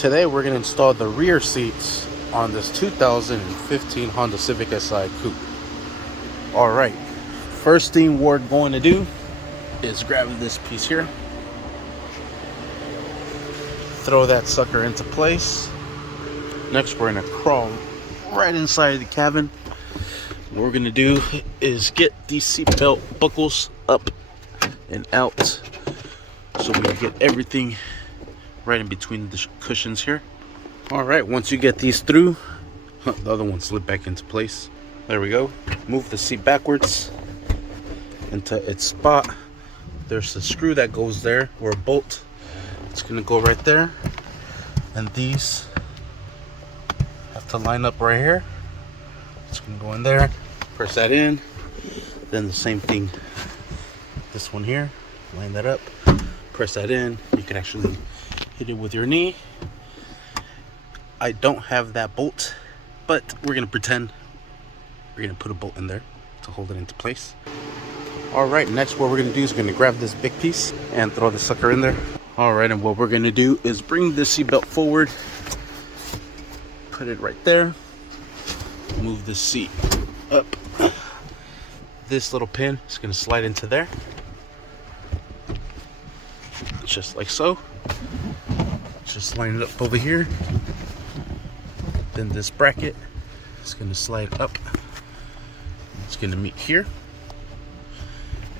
Today we're going to install the rear seats on this 2015 Honda Civic Si Coupe. Alright, first thing we're going to do is grab this piece here, throw that sucker into place. Next we're going to crawl right inside the cabin. What we're going to do is get these seat belt buckles up and out so we can get everything right in between the cushions here. All right, once you get these through, the other one slid back into place. There we go. Move the seat backwards into its spot. There's a screw that goes there, or a bolt. It's gonna go right there, and these have to line up right here. It's gonna go in there, press that in. Then the same thing, this one here, line that up, press that in. You can actually hit it with your knee. I don't have that bolt, but we're gonna pretend we're gonna put a bolt in there to hold it into place. All right, next what we're gonna do is we're gonna grab this big piece and throw the sucker in there. All right, and what we're gonna do is bring the seatbelt forward, put it right there, move the seat up. This little pin is gonna slide into there, just like so. Just line it up over here. Then this bracket is going to slide up. It's going to meet here.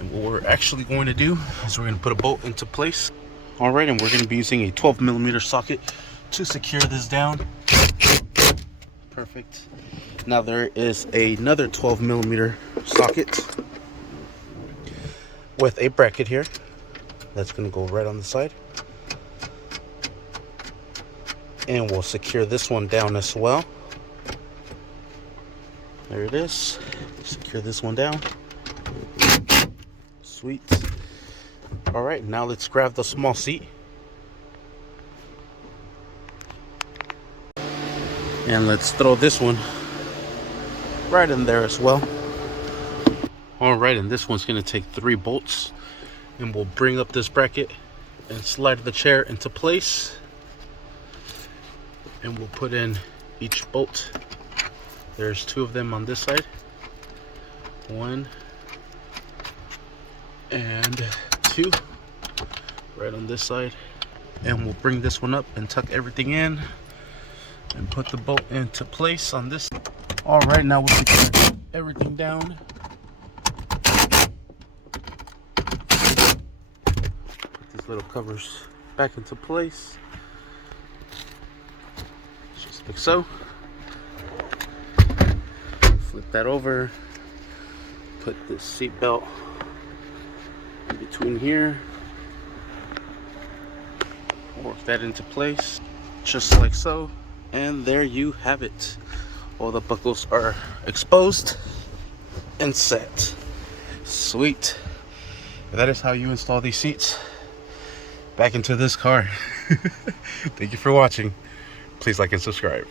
And what we're actually going to do is we're going to put a bolt into place. All right, and we're going to be using a 12mm socket to secure this down. Perfect. Now there is another 12mm socket with a bracket here. That's going to go right on the side. And we'll secure this one down as well. There it is. Secure this one down. Sweet. All right, now let's grab the small seat. And let's throw this one right in there as well. All right, and this one's gonna take 3 bolts. And we'll bring up this bracket and slide the chair into place. And we'll put in each bolt. There's 2 of them on this side. 1 and 2 right on this side. And we'll bring this one up and tuck everything in and put the bolt into place on this. All right, now we'll secure everything down. Put these little covers back into place. Like so. Flip that over, put this seat belt in between here, work that into place just like so, and there you have it. All the buckles are exposed and set. Sweet. That is how you install these seats back into this car. Thank you for watching. Please like and subscribe.